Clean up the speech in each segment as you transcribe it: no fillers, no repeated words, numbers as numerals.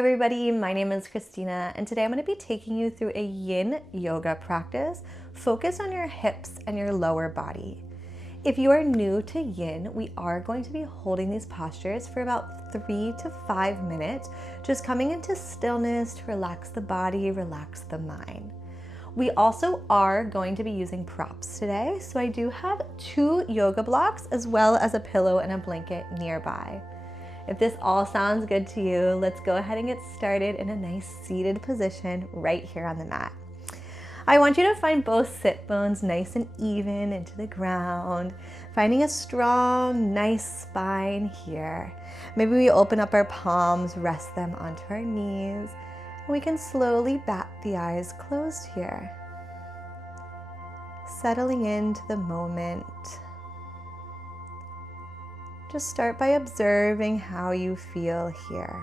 everybody, my name is Christina, and today I'm going to be taking you through a yin yoga practice focused on your hips and your lower body. If you are new to yin, we are going to be holding these postures for about 3 to 5 minutes, just coming into stillness to relax the body, relax the mind. We also are going to be using props today, so I do have 2 yoga blocks as well as a pillow and a blanket nearby. If this all sounds good to you, let's go ahead and get started in a nice seated position right here on the mat. I want you to find both sit bones nice and even into the ground, finding a strong, nice spine here. Maybe we open up our palms, rest them onto our knees, and we can slowly bat the eyes closed here. Settling into the moment. Just start by observing how you feel here.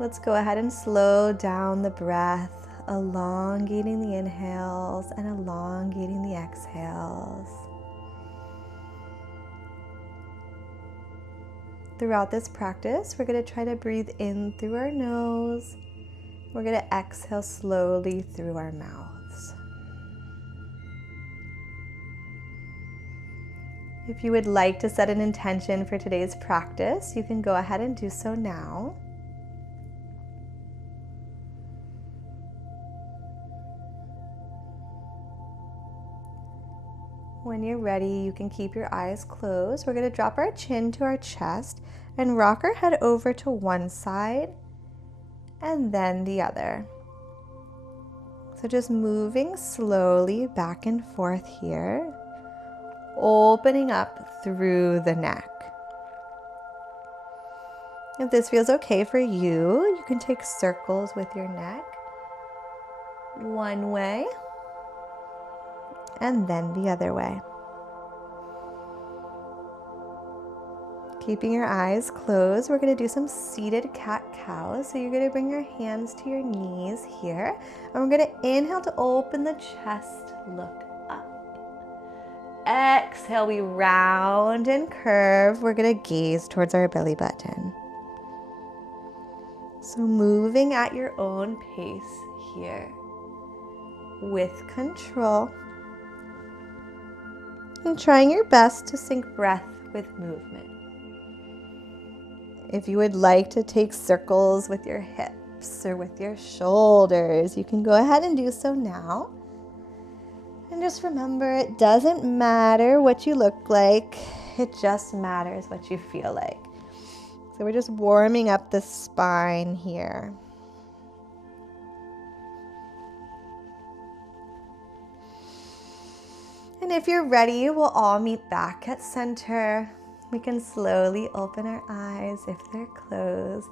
Let's go ahead and slow down the breath, elongating the inhales and elongating the exhales. Throughout this practice, we're going to try to breathe in through our nose. We're going to exhale slowly through our mouths. If you would like to set an intention for today's practice, you can go ahead and do so now. When you're ready, you can keep your eyes closed. We're going to drop our chin to our chest and rock our head over to one side and then the other. So just moving slowly back and forth here. Opening up through the neck. If this feels okay for you, you can take circles with your neck. One way, and then the other way. Keeping your eyes closed, we're going to do some seated cat-cow. So you're going to bring your hands to your knees here, and we're going to inhale to open the chest, look up. Exhale, we round and curve. We're going to gaze towards our belly button. So moving at your own pace here with control and trying your best to sync breath with movement. If you would like to take circles with your hips or with your shoulders, you can go ahead and do so now. And just remember, it doesn't matter what you look like, it just matters what you feel like. So we're just warming up the spine here. And if you're ready, we'll all meet back at center. We can slowly open our eyes if they're closed.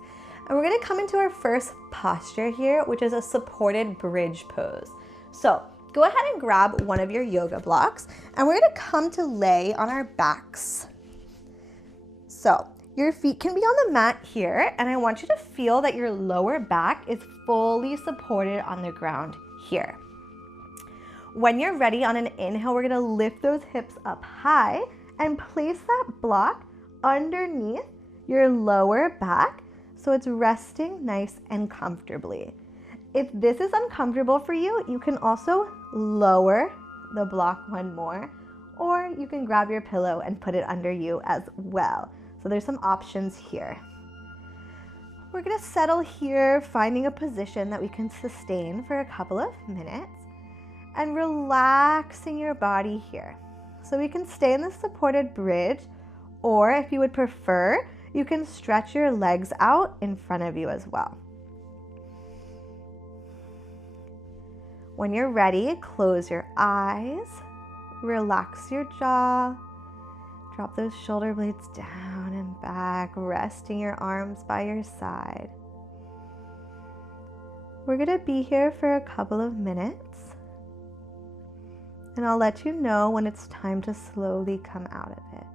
And we're gonna come into our first posture here, which is a supported bridge pose. So go ahead and grab one of your yoga blocks, and we're gonna come to lay on our backs. So your feet can be on the mat here, and I want you to feel that your lower back is fully supported on the ground here. When you're ready, on an inhale, we're gonna lift those hips up high and place that block underneath your lower back so it's resting nice and comfortably. If this is uncomfortable for you, you can also lower the block one more, or you can grab your pillow and put it under you as well. So there's some options here. We're gonna settle here, finding a position that we can sustain for a couple of minutes and relaxing your body here. So we can stay in the supported bridge, or if you would prefer, you can stretch your legs out in front of you as well. When you're ready, close your eyes, relax your jaw, drop those shoulder blades down and back, resting your arms by your side. We're gonna be here for a couple of minutes, and I'll let you know when it's time to slowly come out of it.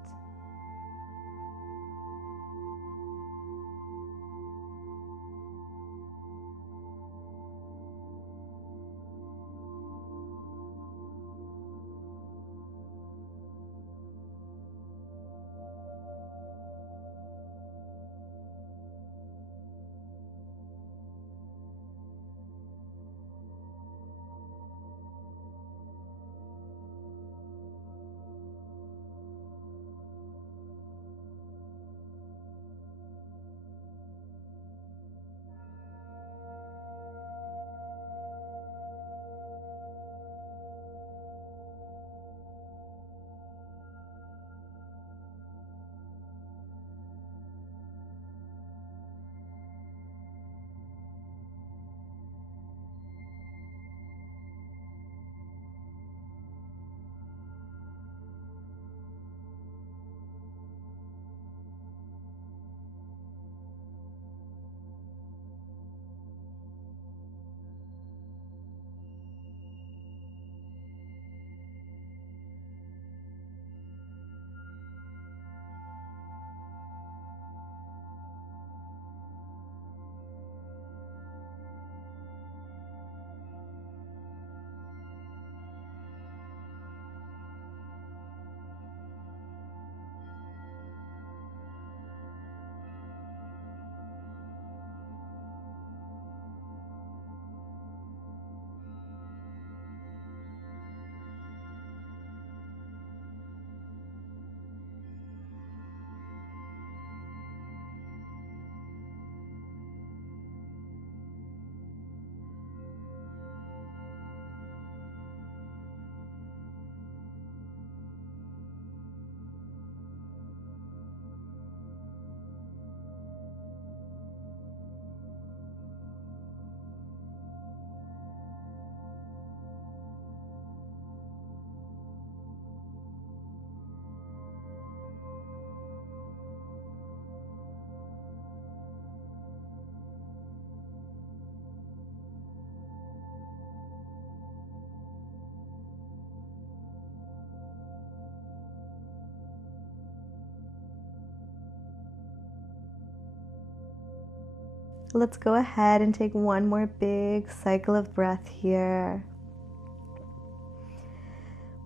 Let's go ahead and take one more big cycle of breath here.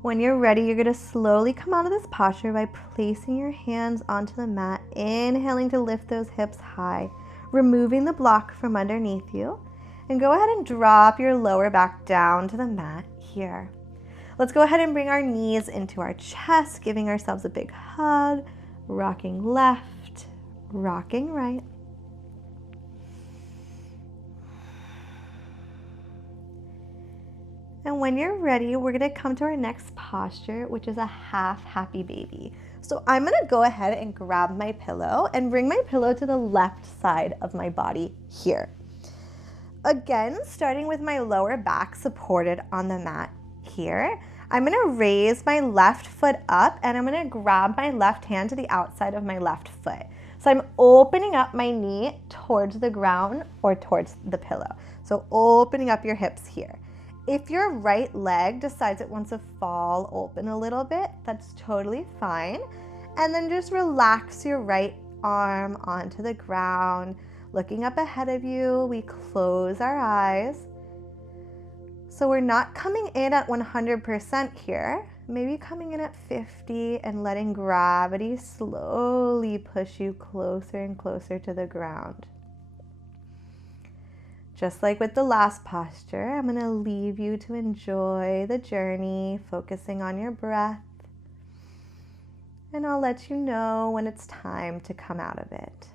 When you're ready, you're going to slowly come out of this posture by placing your hands onto the mat, inhaling to lift those hips high, removing the block from underneath you, and go ahead and drop your lower back down to the mat here. Let's go ahead and bring our knees into our chest, giving ourselves a big hug, rocking left, rocking right. And when you're ready, we're gonna come to our next posture, which is a half happy baby. So I'm gonna go ahead and grab my pillow and bring my pillow to the left side of my body here. Again, starting with my lower back supported on the mat here. I'm gonna raise my left foot up and I'm gonna grab my left hand to the outside of my left foot. So I'm opening up my knee towards the ground or towards the pillow. So opening up your hips here. If your right leg decides it wants to fall open a little bit, that's totally fine. And then just relax your right arm onto the ground. Looking up ahead of you, we close our eyes. So we're not coming in at 100% here, maybe coming in at 50 and letting gravity slowly push you closer and closer to the ground. Just like with the last posture, I'm going to leave you to enjoy the journey, focusing on your breath. And I'll let you know when it's time to come out of it.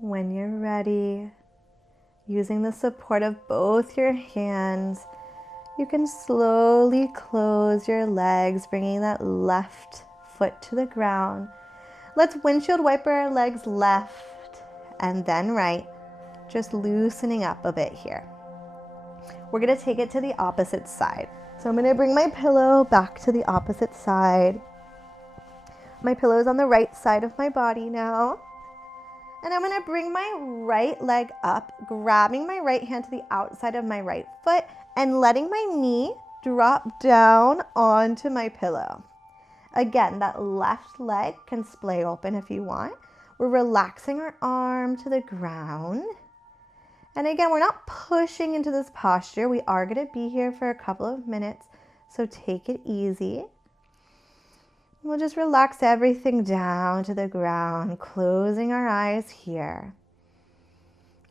When you're ready, using the support of both your hands, you can slowly close your legs, bringing that left foot to the ground. Let's windshield wiper our legs left and then right, just loosening up a bit here. We're gonna take it to the opposite side. So I'm gonna bring my pillow back to the opposite side. My pillow is on the right side of my body now. And I'm gonna bring my right leg up, grabbing my right hand to the outside of my right foot and letting my knee drop down onto my pillow. Again, that left leg can splay open if you want. We're relaxing our arm to the ground. And again, we're not pushing into this posture. We are gonna be here for a couple of minutes, so take it easy. We'll just relax everything down to the ground, closing our eyes here.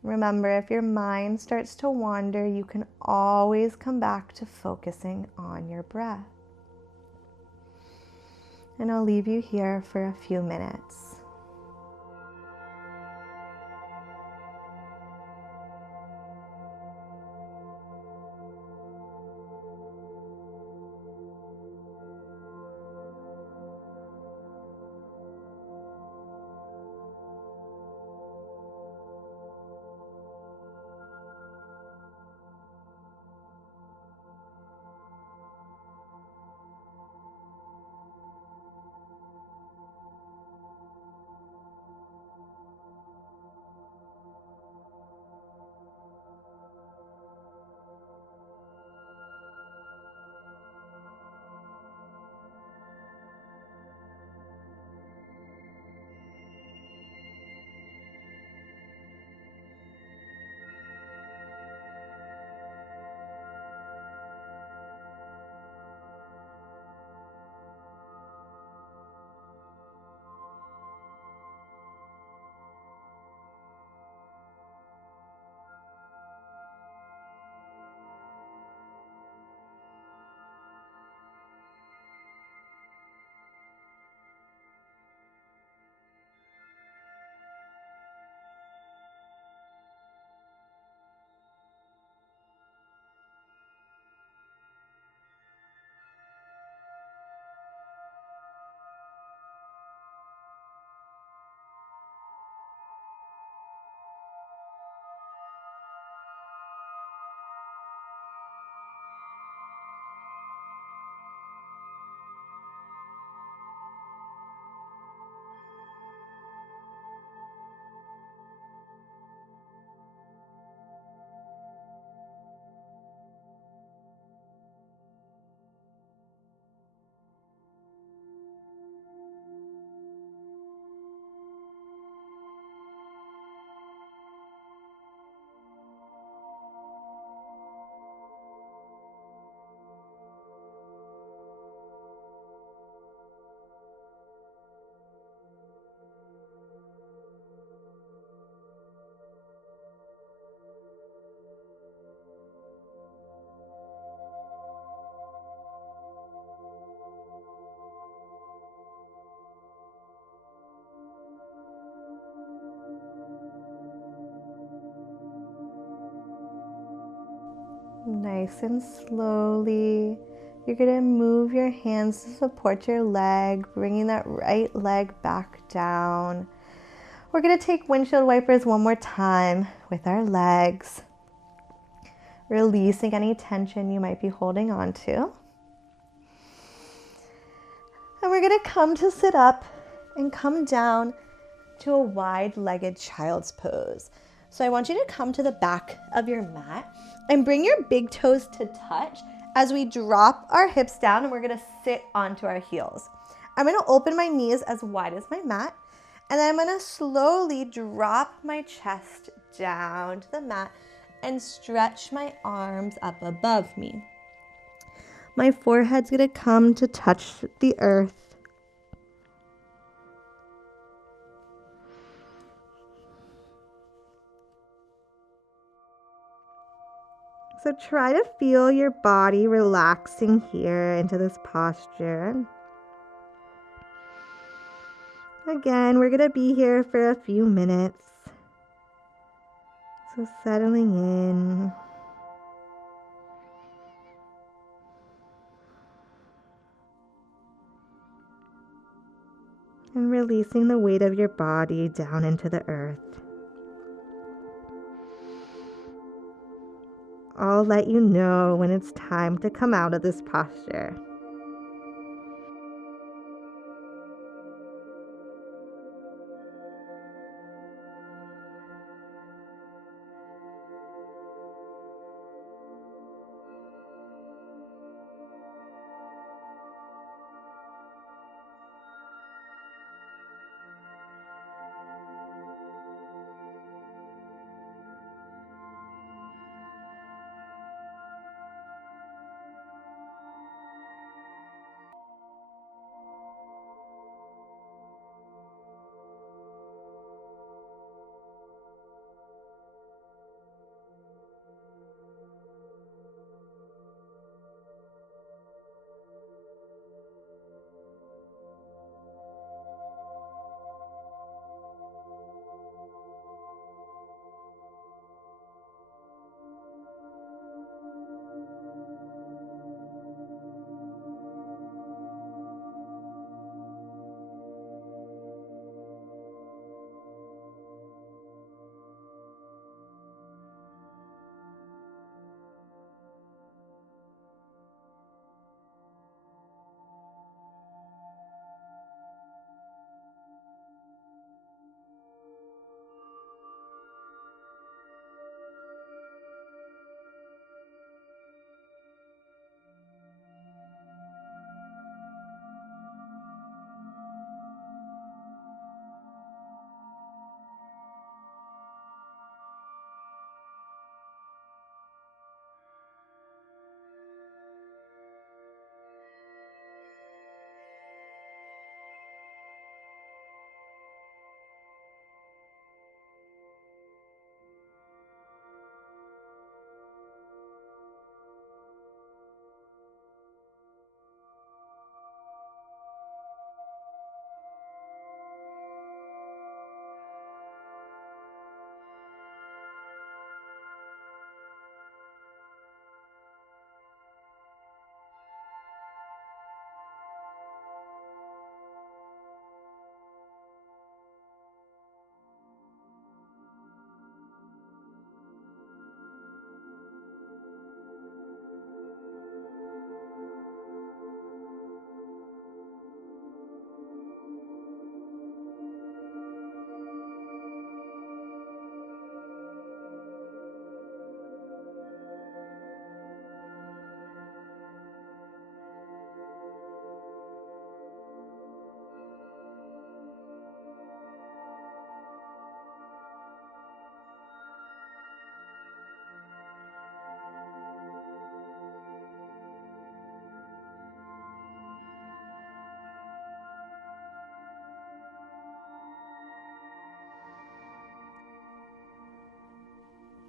Remember, if your mind starts to wander, you can always come back to focusing on your breath. And I'll leave you here for a few minutes. Nice and slowly, you're going to move your hands to support your leg, bringing that right leg back down. We're going to take windshield wipers one more time with our legs, releasing any tension you might be holding on to. And we're going to come to sit up and come down to a wide-legged child's pose. So I want you to come to the back of your mat and bring your big toes to touch as we drop our hips down, and we're gonna sit onto our heels. I'm gonna open my knees as wide as my mat, and then I'm gonna slowly drop my chest down to the mat and stretch my arms up above me. My forehead's gonna come to touch the earth. So try to feel your body relaxing here into this posture. Again, we're going to be here for a few minutes. So settling in. And releasing the weight of your body down into the earth. I'll let you know when it's time to come out of this posture.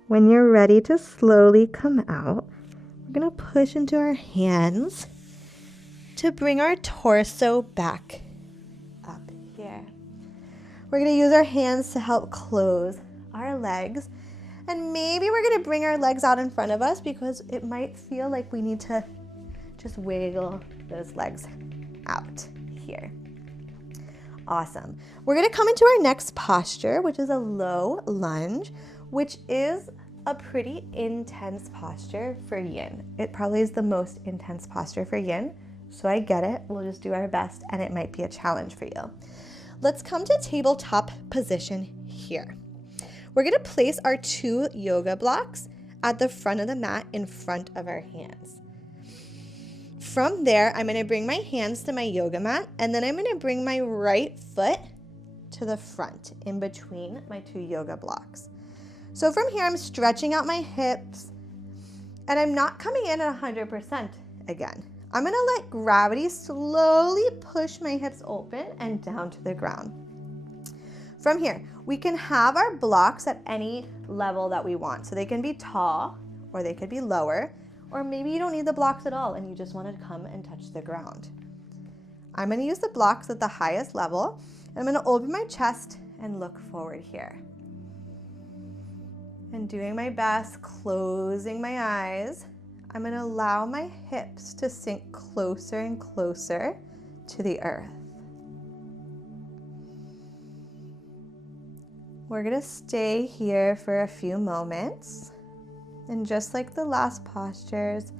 When you're ready to slowly come out, we're gonna push into our hands to bring our torso back up here. We're gonna use our hands to help close our legs. And maybe we're gonna bring our legs out in front of us because it might feel like we need to just wiggle those legs out here. Awesome. We're gonna come into our next posture, which is a low lunge, which is a pretty intense posture for yin. It probably is the most intense posture for yin, so I get it. We'll just do our best, and it might be a challenge for you. Let's come to tabletop position here. We're gonna place our 2 yoga blocks at the front of the mat in front of our hands. From there, I'm gonna bring my hands to my yoga mat, and then I'm gonna bring my right foot to the front in between my 2 yoga blocks. So from here, I'm stretching out my hips, and I'm not coming in at 100% again. I'm gonna let gravity slowly push my hips open and down to the ground. From here, we can have our blocks at any level that we want. So they can be tall, or they could be lower, or maybe you don't need the blocks at all and you just want to come and touch the ground. I'm going to use the blocks at the highest level, and I'm going to open my chest and look forward here. And doing my best, closing my eyes, I'm going to allow my hips to sink closer and closer to the earth. We're gonna stay here for a few moments, and just like the last postures,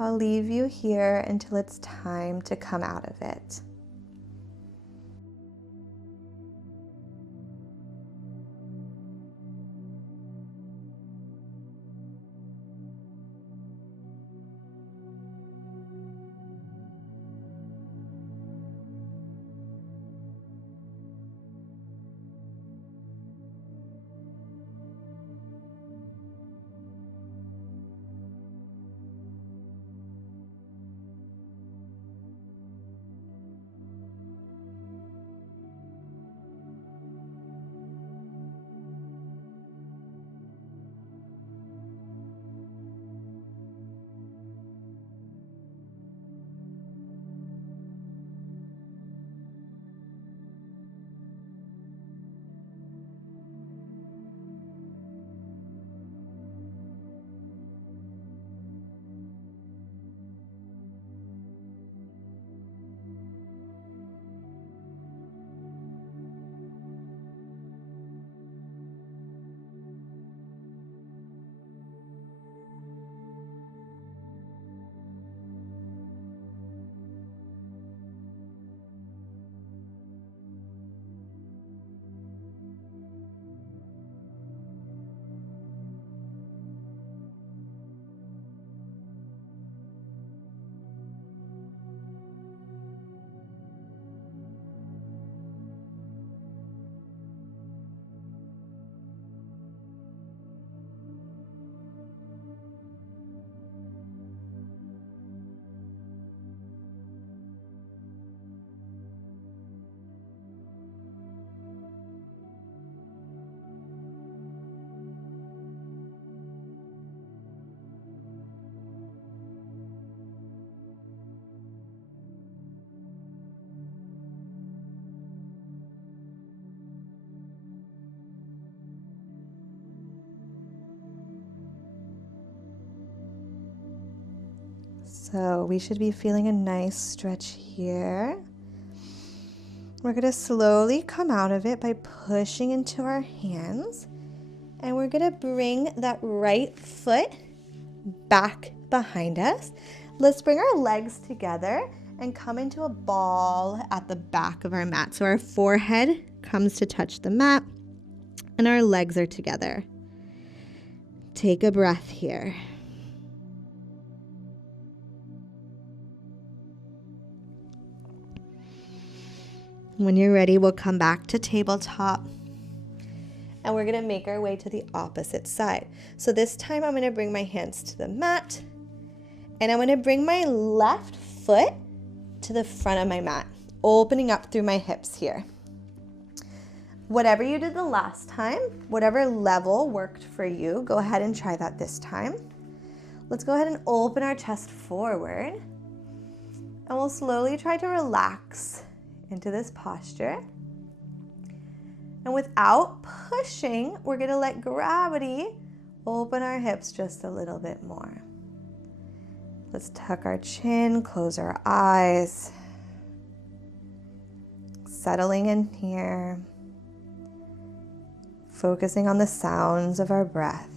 I'll leave you here until it's time to come out of it. So we should be feeling a nice stretch here. We're going to slowly come out of it by pushing into our hands. And we're going to bring that right foot back behind us. Let's bring our legs together and come into a ball at the back of our mat. So our forehead comes to touch the mat and our legs are together. Take a breath here. When you're ready, we'll come back to tabletop and we're gonna make our way to the opposite side. So this time I'm gonna bring my hands to the mat and I'm gonna bring my left foot to the front of my mat, opening up through my hips here. Whatever you did the last time, whatever level worked for you, go ahead and try that this time. Let's go ahead and open our chest forward, and we'll slowly try to relax into this posture. And without pushing, we're gonna let gravity open our hips just a little bit more. Let's tuck our chin, close our eyes, settling in here, focusing on the sounds of our breath.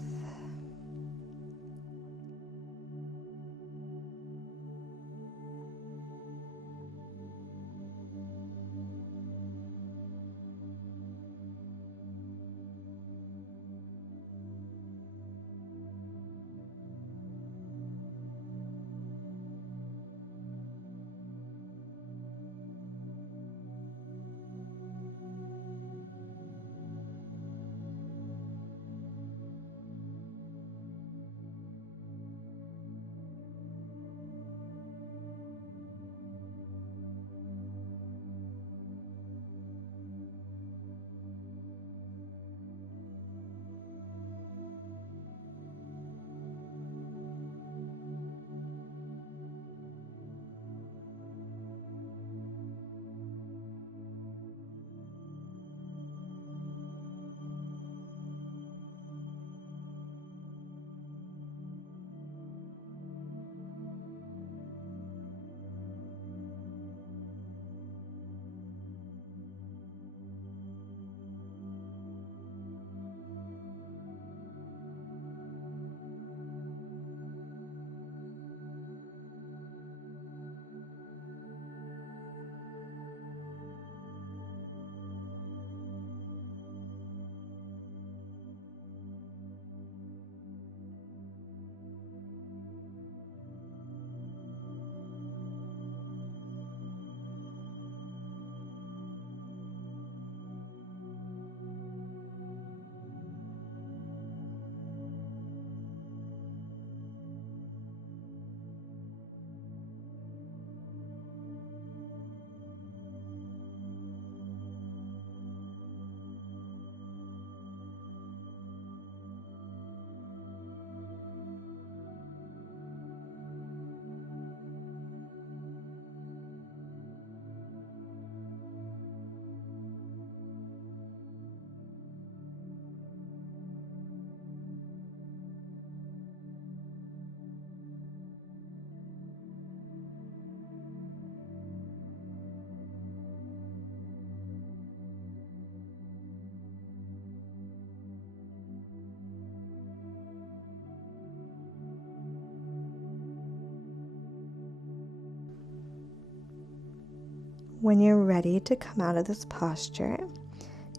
When you're ready to come out of this posture,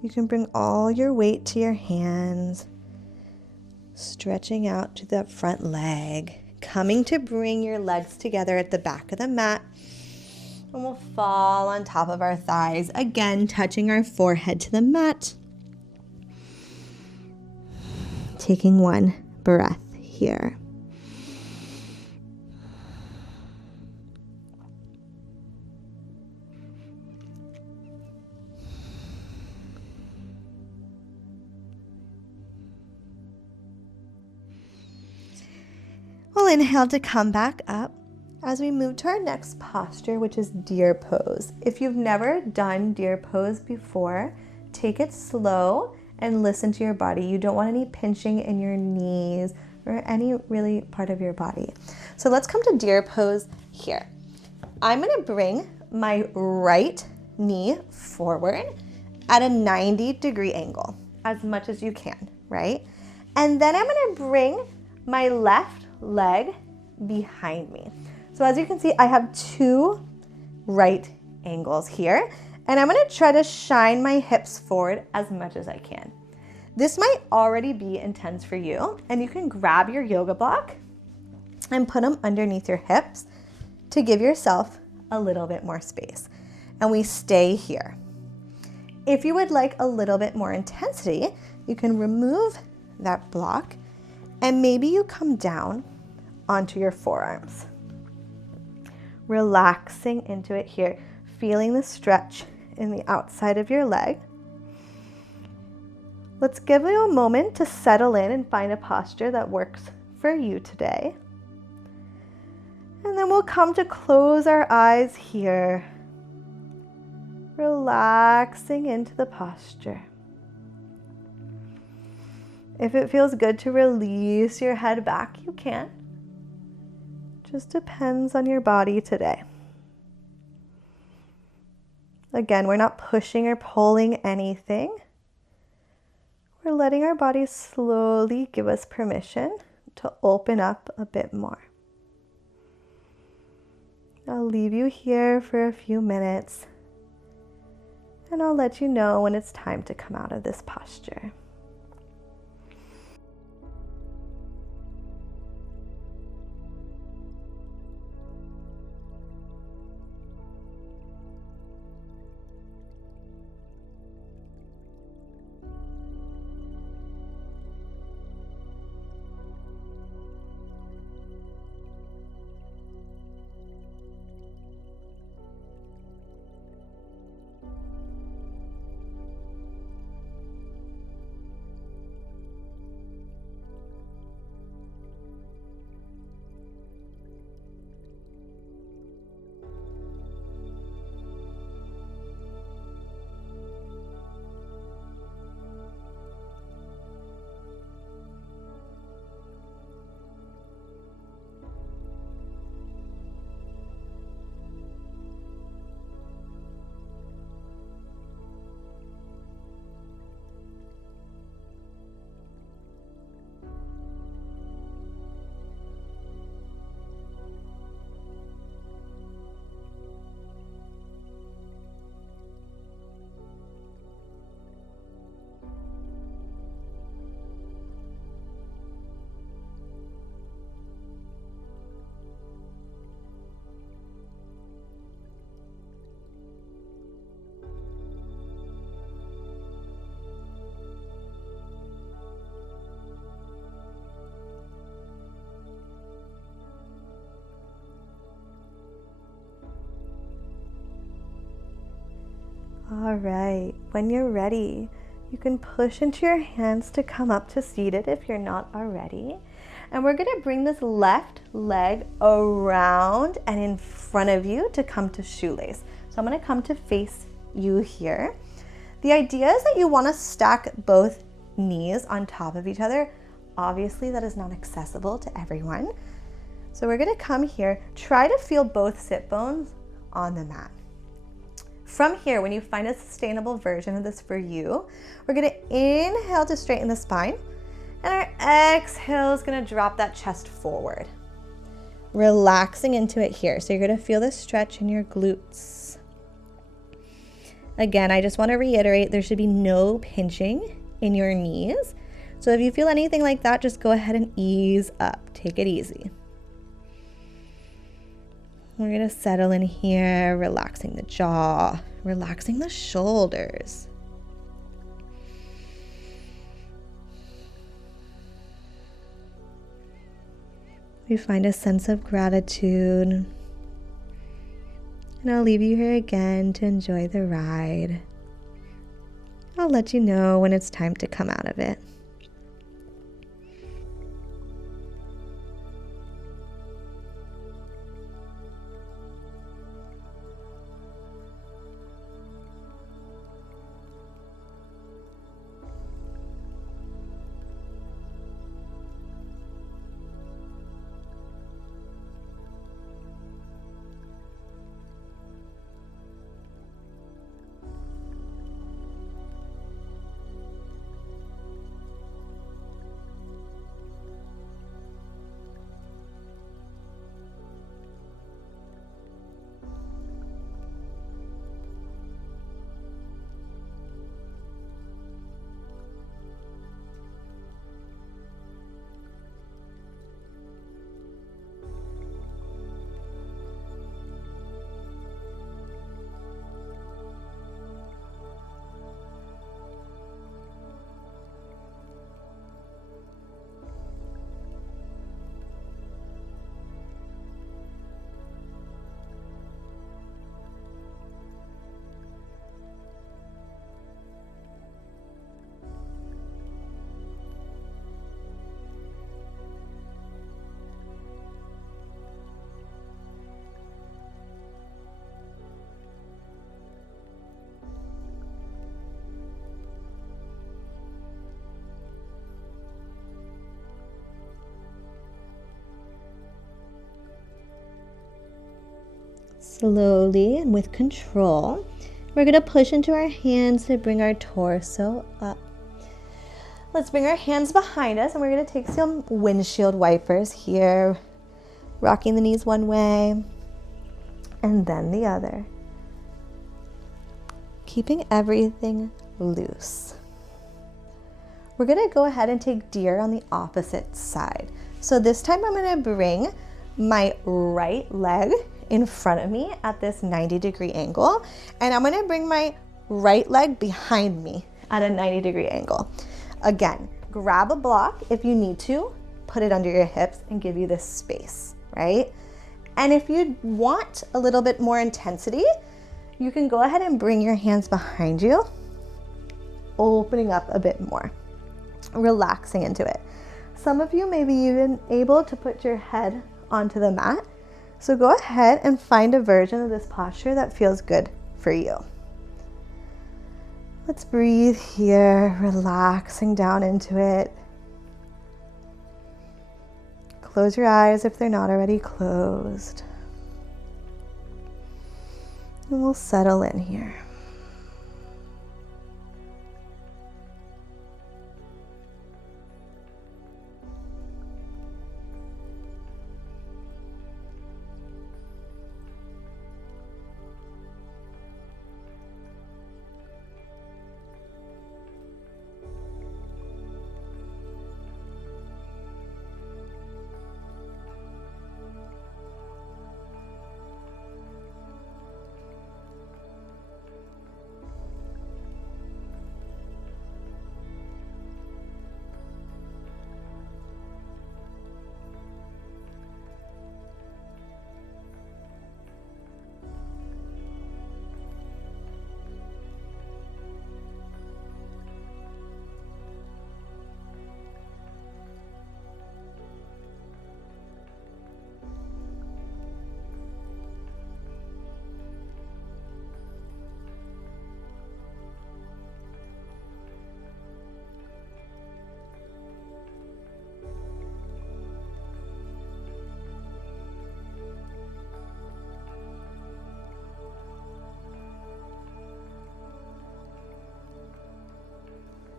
you can bring all your weight to your hands, stretching out to the front leg, coming to bring your legs together at the back of the mat, and we'll fall on top of our thighs, again touching our forehead to the mat. Taking one breath here. We'll inhale to come back up as we move to our next posture, which is deer pose. If you've never done deer pose before, take it slow and listen to your body. You don't want any pinching in your knees or any really part of your body. So let's come to deer pose here. I'm gonna bring my right knee forward at a 90-degree angle, as much as you can, right? And then I'm gonna bring my left leg behind me. So as you can see, I have two right angles here, and I'm gonna try to shine my hips forward as much as I can. This might already be intense for you, and you can grab your yoga block and put them underneath your hips to give yourself a little bit more space. And we stay here. If you would like a little bit more intensity, you can remove that block and maybe you come down onto your forearms. Relaxing into it here, feeling the stretch in the outside of your leg. Let's give you a moment to settle in and find a posture that works for you today. And then we'll come to close our eyes here, relaxing into the posture. If it feels good to release your head back, you can. Just depends on your body today. Again, we're not pushing or pulling anything. We're letting our body slowly give us permission to open up a bit more. I'll leave you here for a few minutes, and I'll let you know when it's time to come out of this posture. All right, when you're ready, you can push into your hands to come up to seated if you're not already. And we're gonna bring this left leg around and in front of you to come to shoelace. So I'm gonna come to face you here. The idea is that you wanna stack both knees on top of each other. Obviously, that is not accessible to everyone. So we're gonna come here, try to feel both sit bones on the mat. From here, when you find a sustainable version of this for you, we're gonna inhale to straighten the spine, and our exhale is gonna drop that chest forward. Relaxing into it here. So you're gonna feel the stretch in your glutes. Again, I just wanna reiterate, there should be no pinching in your knees. So if you feel anything like that, just go ahead and ease up. Take it easy. We're gonna settle in here, relaxing the jaw, relaxing the shoulders. We find a sense of gratitude. And I'll leave you here again to enjoy the ride. I'll let you know when it's time to come out of it. Slowly and with control, we're going to push into our hands to bring our torso up. Let's bring our hands behind us and we're going to take some windshield wipers here, rocking the knees one way and then the other, keeping everything loose. We're going to go ahead and take deer on the opposite side. So this time I'm going to bring my right leg in front of me at this 90-degree angle, and I'm going to bring my right leg behind me at a 90-degree angle. Again, grab a block if you need to, put it under your hips and give you this space, right? And if you want a little bit more intensity, you can go ahead and bring your hands behind you, opening up a bit more, relaxing into it. Some of you may be even able to put your head onto the mat. So go ahead and find a version of this posture that feels good for you. Let's breathe here, relaxing down into it. Close your eyes if they're not already closed. And we'll settle in here.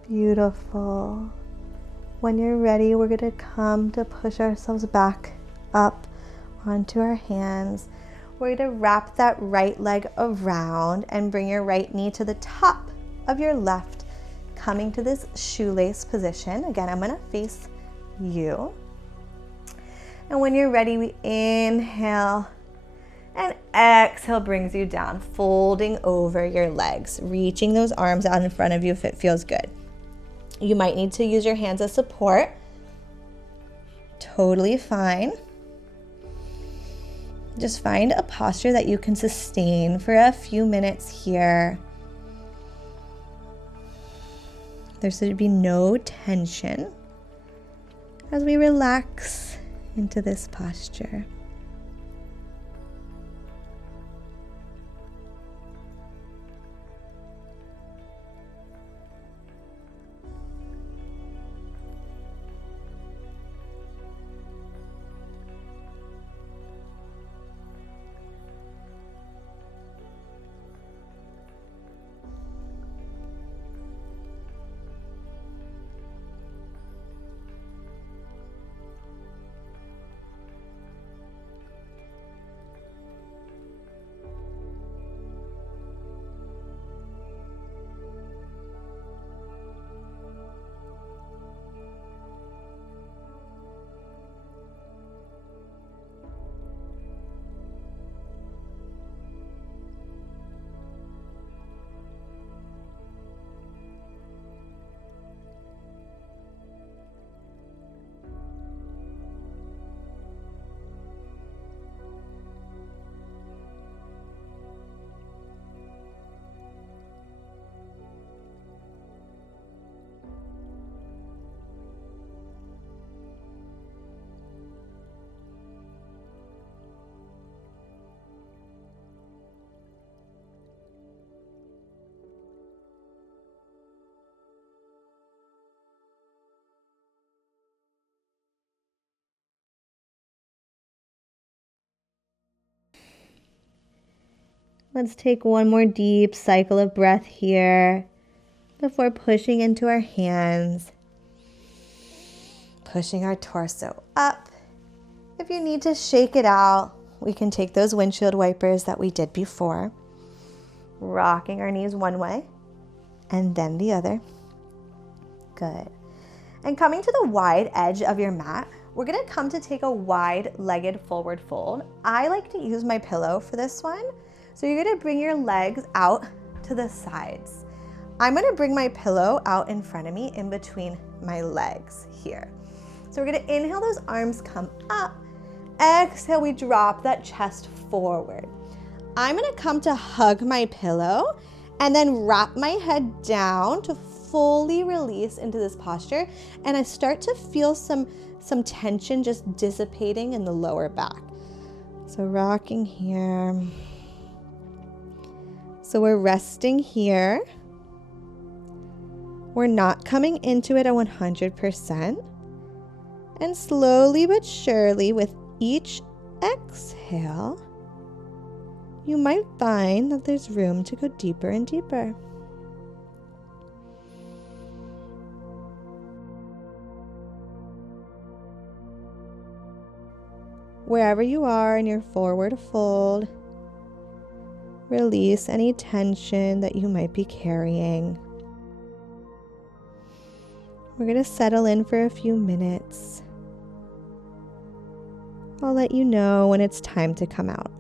Beautiful. When you're ready, we're going to come to push ourselves back up onto our hands. We're going to wrap that right leg around and bring your right knee to the top of your left, coming to this shoelace position. Again, I'm going to face you. And when you're ready, we inhale and exhale brings you down, folding over your legs, reaching those arms out in front of you if it feels good. You might need to use your hands as support. Totally fine. Just find a posture that you can sustain for a few minutes here. There should be no tension as we relax into this posture. Let's take one more deep cycle of breath here before pushing into our hands, pushing our torso up. If you need to shake it out, we can take those windshield wipers that we did before, rocking our knees one way and then the other. Good. And coming to the wide edge of your mat, we're gonna come to take a wide-legged forward fold. I like to use my pillow for this one. So you're gonna bring your legs out to the sides. I'm gonna bring my pillow out in front of me in between my legs here. So we're gonna inhale, those arms come up. Exhale, we drop that chest forward. I'm gonna come to hug my pillow and then wrap my head down to fully release into this posture. And I start to feel some tension just dissipating in the lower back. So rocking here. So we're resting here. We're not coming into it at 100%. And slowly but surely, with each exhale, you might find that there's room to go deeper and deeper. Wherever you are in your forward fold, release any tension that you might be carrying. We're going to settle in for a few minutes. I'll let you know when it's time to come out.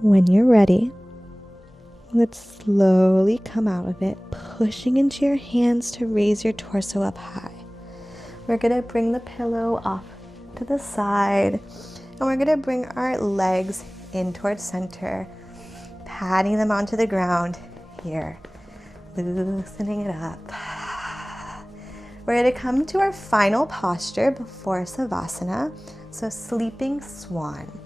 When you're ready, let's slowly come out of it, pushing into your hands to raise your torso up high. We're gonna bring the pillow off to the side, and we're gonna bring our legs in towards center, patting them onto the ground here, loosening it up. We're gonna come to our final posture before Savasana, so sleeping swan.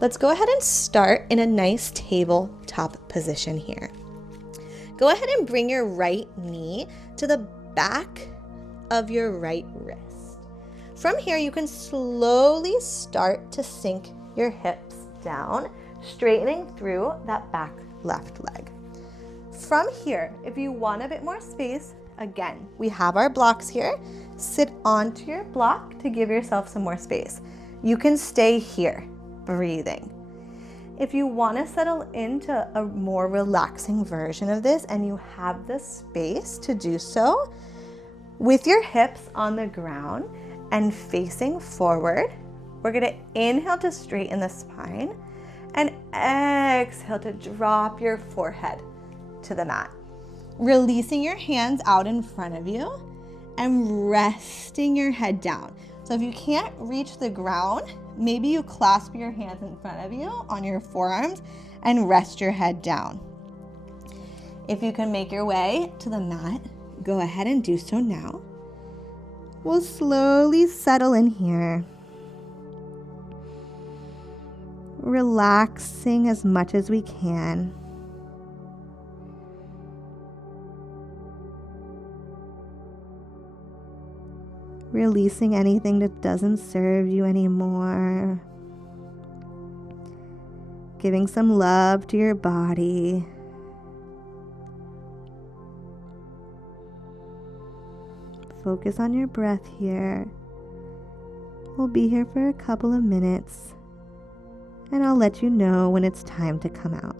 Let's go ahead and start in a nice tabletop position here. Go ahead and bring your right knee to the back of your right wrist. From here, you can slowly start to sink your hips down, straightening through that back left leg. From here, if you want a bit more space, again, we have our blocks here. Sit onto your block to give yourself some more space. You can stay here, breathing. If you want to settle into a more relaxing version of this and you have the space to do so, with your hips on the ground and facing forward, we're going to inhale to straighten the spine and exhale to drop your forehead to the mat. Releasing your hands out in front of you and resting your head down. So if you can't reach the ground, maybe you clasp your hands in front of you on your forearms and rest your head down. If you can make your way to the mat, go ahead and do so now. We'll slowly settle in here, relaxing as much as we can. Releasing anything that doesn't serve you anymore. Giving some love to your body. Focus on your breath here. We'll be here for a couple of minutes, and I'll let you know when it's time to come out.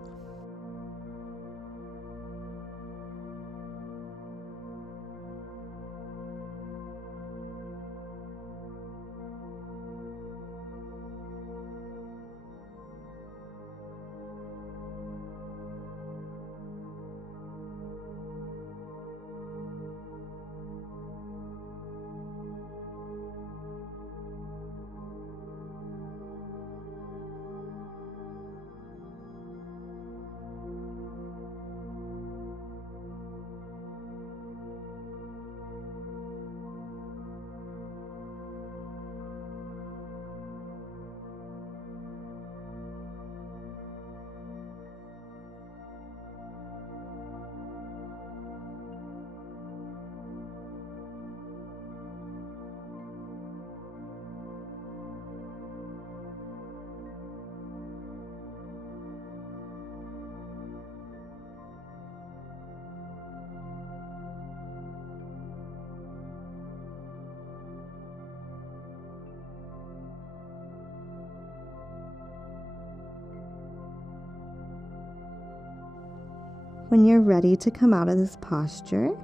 When you're ready to come out of this posture,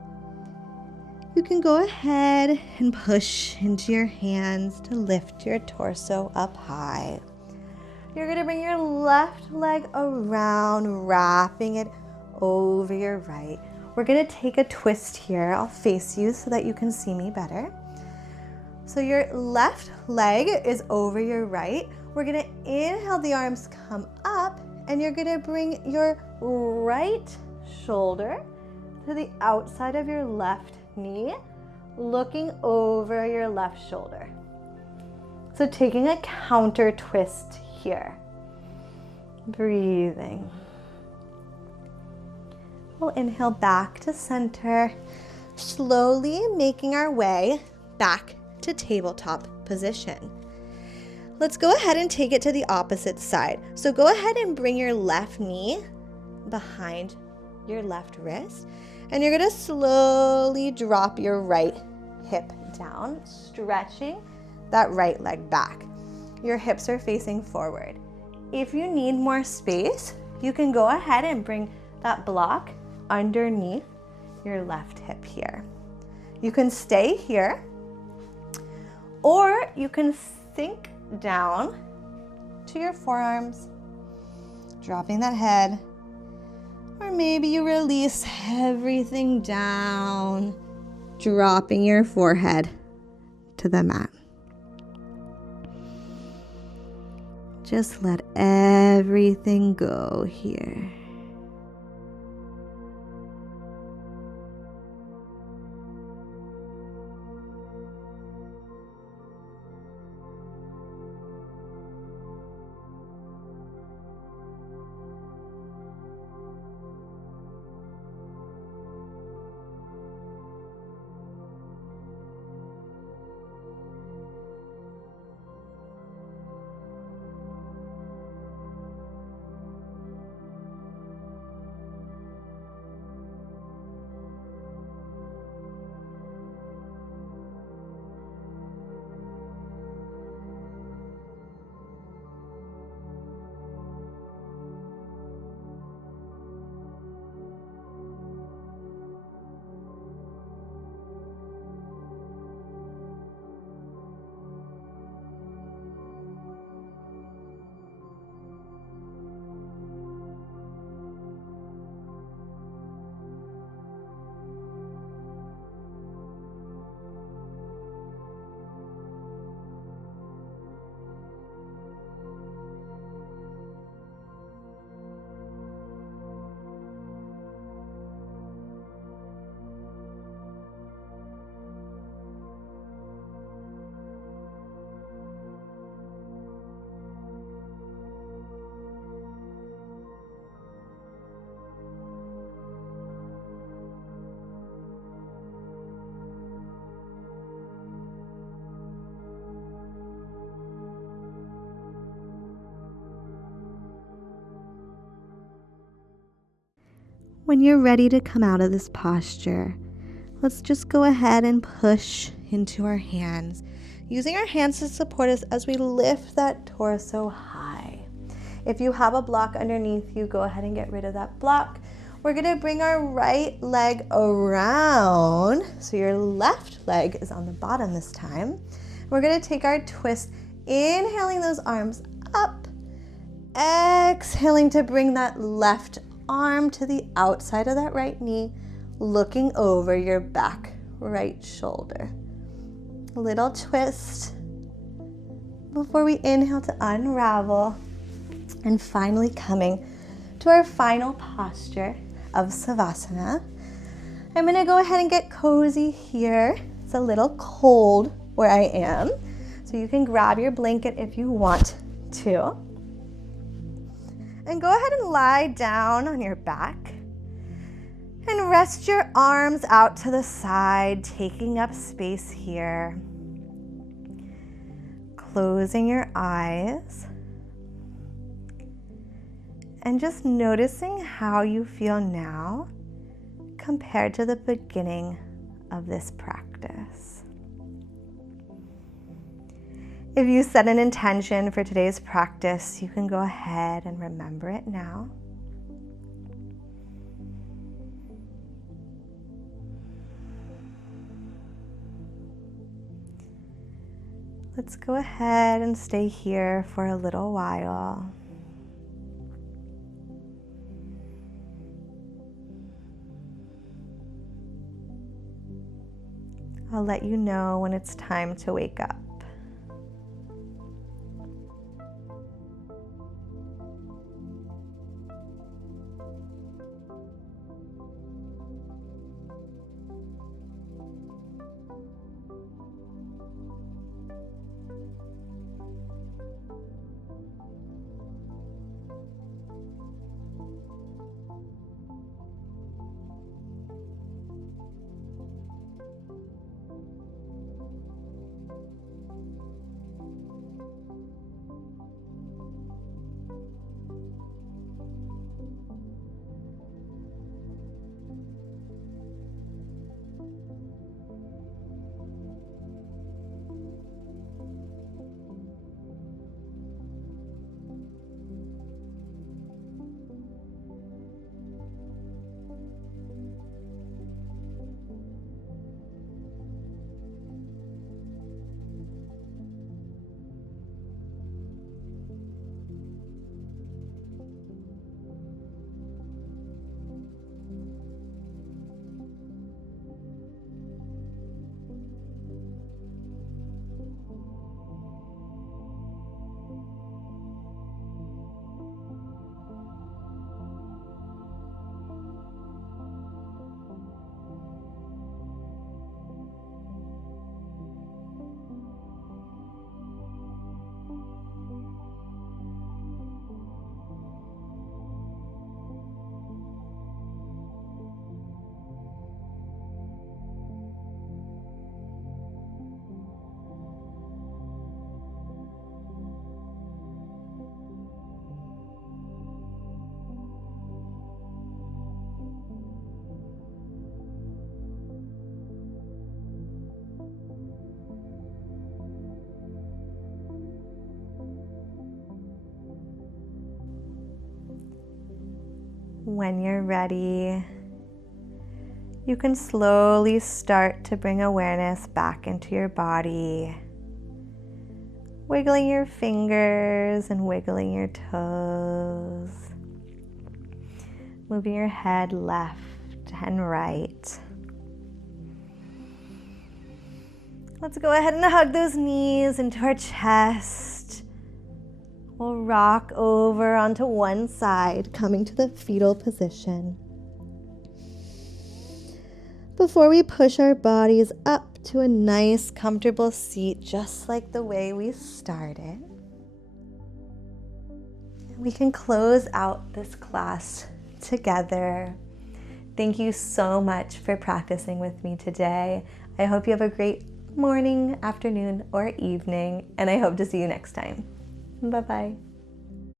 you can go ahead and push into your hands to lift your torso up high. You're going to bring your left leg around, wrapping it over your right. We're going to take a twist here. I'll face you so that you can see me better. So your left leg is over your right. We're going to inhale, the arms come up, and you're going to bring your right shoulder to the outside of your left knee, looking over your left shoulder. So taking a counter twist here. Breathing. We'll inhale back to center, slowly making our way back to tabletop position. Let's go ahead and take it to the opposite side. So go ahead and bring your left knee behind your left wrist, and you're going to slowly drop your right hip down, stretching that right leg back. Your hips are facing forward. If you need more space, you can go ahead and bring that block underneath your left hip here. You can stay here, or you can sink down to your forearms, dropping that head. Or maybe you release everything down, dropping your forehead to the mat. Just let everything go here. When you're ready to come out of this posture, let's just go ahead and push into our hands, using our hands to support us as we lift that torso high. If you have a block underneath you, go ahead and get rid of that block. We're gonna bring our right leg around, so your left leg is on the bottom this time. We're gonna take our twist, inhaling those arms up, exhaling to bring that left arm to the outside of that right knee, looking over your back right shoulder. A little twist before we inhale to unravel, and finally coming to our final posture of Savasana. I'm gonna go ahead and get cozy here. It's a little cold where I am, so you can grab your blanket if you want to. And go ahead and lie down on your back and rest your arms out to the side, taking up space here. Closing your eyes and just noticing how you feel now compared to the beginning of this practice. If you set an intention for today's practice, you can go ahead and remember it now. Let's go ahead and stay here for a little while. I'll let you know when it's time to wake up. When you're ready, you can slowly start to bring awareness back into your body, wiggling your fingers and wiggling your toes, moving your head left and right. Let's go ahead and hug those knees into our chest. We'll rock over onto one side, coming to the fetal position. Before we push our bodies up to a nice, comfortable seat, just like the way we started, we can close out this class together. Thank you so much for practicing with me today. I hope you have a great morning, afternoon, or evening, and I hope to see you next time. Bye-bye.